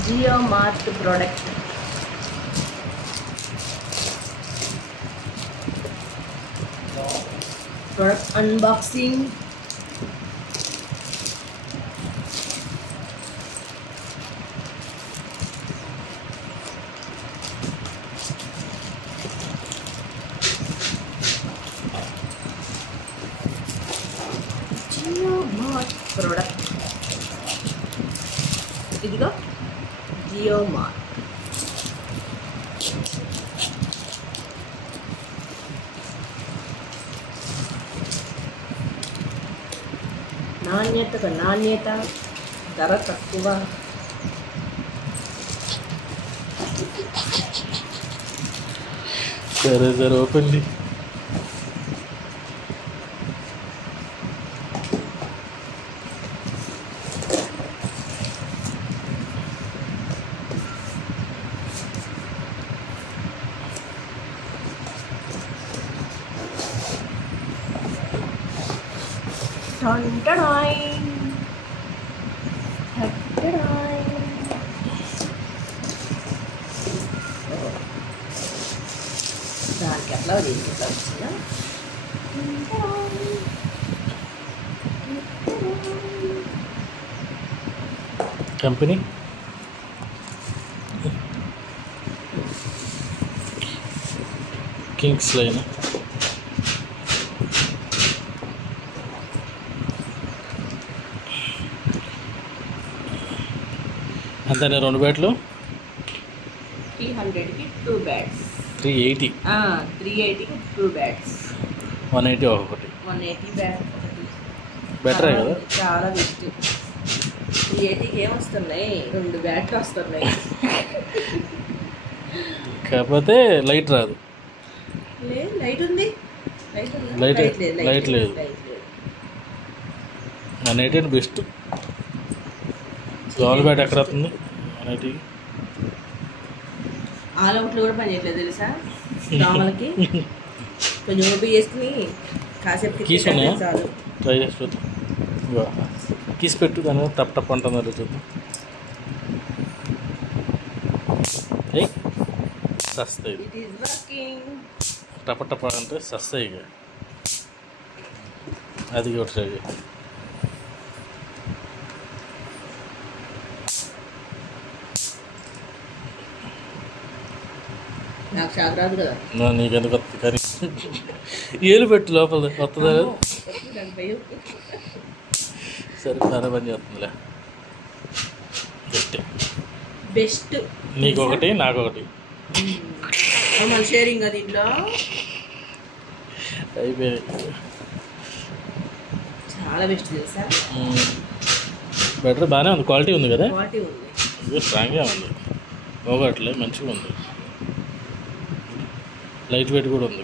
Jio Mart product. Product unboxing. Jio Mart product. ఇదిగో Jio mart. నాణ్యతకు నాణ్యత, ధర తక్కువ. సరే సరే ఓపెన్ ది. దానికి ఎట్లా వచ్చిందా? Company Kings line. అంతనే 2 బ్యాట్లు 300కి 2 బ్యాట్స్. 380. 380కి 2 బ్యాట్స్. 180 ఒకటి. 180 బ్యాట్ ఒకటి. బెటరే కదా. చాలా బెస్ట్. 380కి ఏమొస్తున్నాయి? 2 బ్యాట్లు వస్తున్నాయి. కాకపోతే లైట్ రాదు. లైట్ ఉంది. లైట్ లేదు. 180 బెస్ట్. డబుల్ బ్యాట్ ఎక్కడ వస్తుంది? 180. ఆల్ అవుట్లు కూడా పని చేయట్లేదు తెలుసా దోమలకి. కొంచెం ఓపి చేసుకుని కాసేపు కీస్ ఉన్నాయా? చాలు. ట్రై చేసి చూద్దాం. కీస్ పెట్టు, దాని టప్ టప్ అంటున్నారు చూద్దాం. సస్తాయి. It is working. టప టప అంటే సస్తాయి. ఇక అది కూడా ట్రై చేయి. నాకు షాక్ రాదు కదా. నీకెందుకు వస్తుంది కానీ ఏలు పెట్టు లోపల వస్తుందా? సరే సరే పని చేస్తుందిలే. బెస్ట్. నీకొకటి నాకొకటి. మన షేరింగ్ అది ఇంట్లో అయిపోయింది. చాలా బెస్ట్ తెలుసా. బెటర్, బాగానే ఉంది. క్వాలిటీ ఉంది కదా. క్వాలిటీ ఉంది. ఇది స్ట్రాంగ్గా ఉంది. పోగట్లే, మంచిగా ఉంది. లైట్ వెయిట్ కూడా ఉంది.